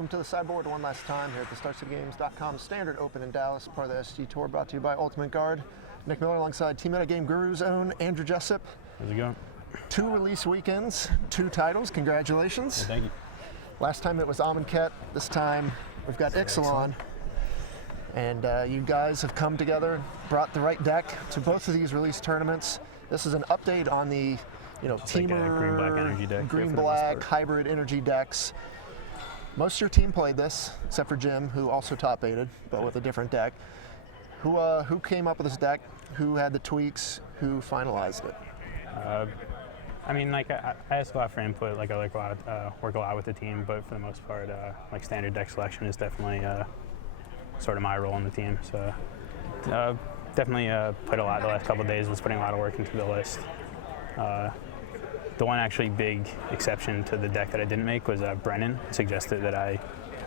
Welcome to the sideboard one last time here at the StarCityGames.com Standard Open in Dallas, part of the SG Tour, brought to you by Ultimate Guard. Nick Miller alongside Team Metagame Guru's own Andrew Jessup. How's it going? 2 release weekends, 2 titles. Congratulations. Yeah, thank you. Last time it was Amonkhet. This time we've got Ixalan. And you guys have come together, brought the right deck to both of these release tournaments. This is an update on the teamer, green-black energy deck. Green-black hybrid energy decks. Most of your team played this, except for Jim, who also top-8'd, but with a different deck. Who came up with this deck? Who had the tweaks? Who finalized it? I mean, like I ask a lot for input. Like I like work a lot with the team, but for the most part, like standard deck selection is definitely sort of my role on the team. So definitely played a lot the last couple of days. Was putting a lot of work into the list. The one actually big exception to the deck that I didn't make was Brennan suggested that I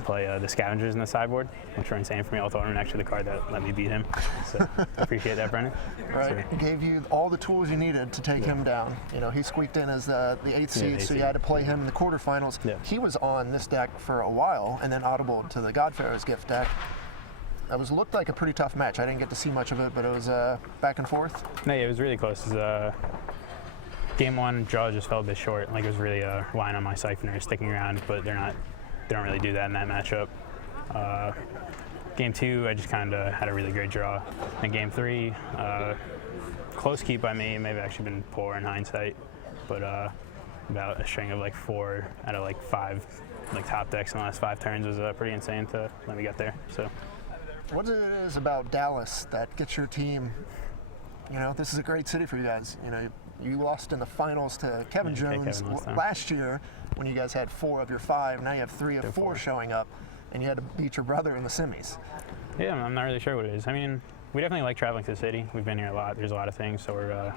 play the Scavengers in the sideboard, which were insane for me. Although I'm actually the card that let me beat him, so I appreciate that, Brennan. Right, so, gave you all the tools you needed to take him down. You know, he squeaked in as the 8th seed, so you had to play him in the quarterfinals. Yeah. He was on this deck for a while, and then audible to the Godpharaoh's Gift deck. It looked like a pretty tough match. I didn't get to see much of it, but it was back and forth. No, yeah, it was really close. Game 1 draw just fell a bit short. Like it was really relying on my Siphoner sticking around, but they don't really do that in that matchup. Game 2, I just kind of had a really great draw. And Game 3, close keep by me. Maybe actually been poor in hindsight, but about a string of like 4 out of like 5 like top decks in the last 5 turns was pretty insane to let me get there. So, what it is about Dallas that gets your team? You know, this is a great city for you guys. You know, you lost in the finals to Kevin Jones last year when you guys had 4 of your 5. Now you have 3 of 4 showing up, and you had to beat your brother in the semis. Yeah, I'm not really sure what it is. I mean, we definitely like traveling to the city. We've been here a lot. There's a lot of things that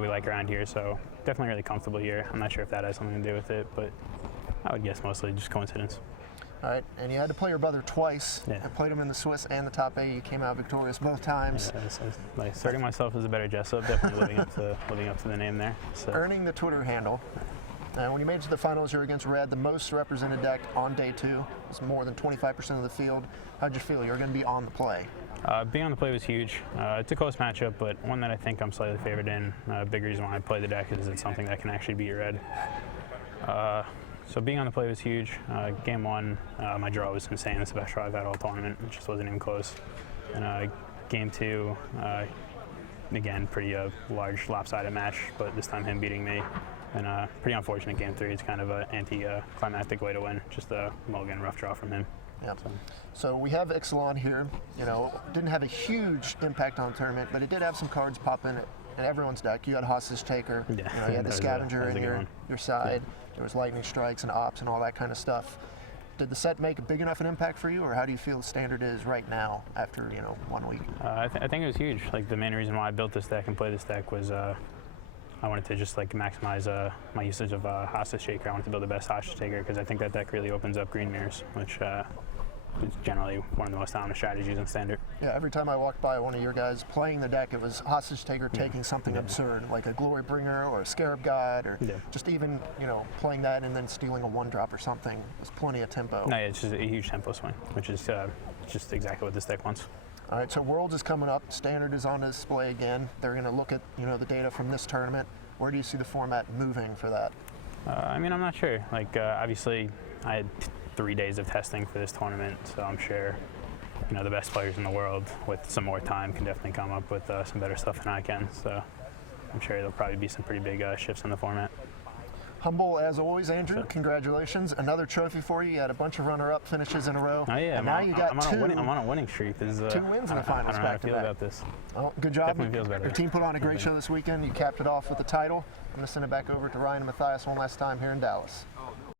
we like around here, so definitely really comfortable here. I'm not sure if that has something to do with it, but I would guess mostly just coincidence. All right, and you had to play your brother twice. Yeah. I played him in the Swiss and the top 8. You came out victorious both times. Yeah, like asserting myself as a better Jessup, definitely living up to the name there. So. Earning the Twitter handle. And when you made it to the finals, you were against Red, the most represented deck on day 2. It was more than 25% of the field. How'd you feel? You were going to be on the play. Being on the play was huge. It's a close matchup, but one that I think I'm slightly favored in. A big reason why I play the deck is it's something that can actually beat Red. So being on the play was huge. Game 1, my draw was insane. It's the best draw I've had all tournament. It just wasn't even close. And Game 2, again, pretty large lopsided match, but this time him beating me. And pretty unfortunate Game 3. It's kind of an anti-climactic way to win. Just a mulligan rough draw from him. Yep. So we have Ixalan here. You know, didn't have a huge impact on the tournament, but it did have some cards pop in everyone's deck. You had Hostage Taker. Yeah. You know, you had the Scavenger in your side. Yeah. There was Lightning Strikes and Ops and all that kind of stuff. Did the set make a big enough an impact for you, or how do you feel the standard is right now after 1 week? I think it was huge. Like the main reason why I built this deck and played this deck was I wanted to just like maximize my usage of Hostage Taker. I wanted to build the best Hostage Taker because I think that deck really opens up green mirrors, which is generally one of the most common strategies in standard. Yeah, every time I walked by one of your guys playing the deck, it was Hostage Taker taking something absurd, like a Glory Bringer or a Scarab God, or just even playing that and then stealing a 1-drop or something. There's plenty of tempo. No, it's just a huge tempo swing, which is just exactly what this deck wants. All right, so Worlds is coming up. Standard is on display again. They're going to look at the data from this tournament. Where do you see the format moving for that? I mean, I'm not sure. Like obviously, I had 3 days of testing for this tournament, so I'm sure the best players in the world with some more time can definitely come up with some better stuff than I can. So I'm sure there'll probably be some pretty big shifts in the format. Humble as always, Andrew. Congratulations. Another trophy for you. You had a bunch of runner-up finishes in a row. Oh yeah, and now you got I'm on a winning streak. 2 wins in the finals back to back. I don't know how I feel about this. Well, good job. Definitely feels better. Your team put on a great show this weekend. You capped it off with the title. I'm going to send it back over to Ryan and Matthias one last time here in Dallas.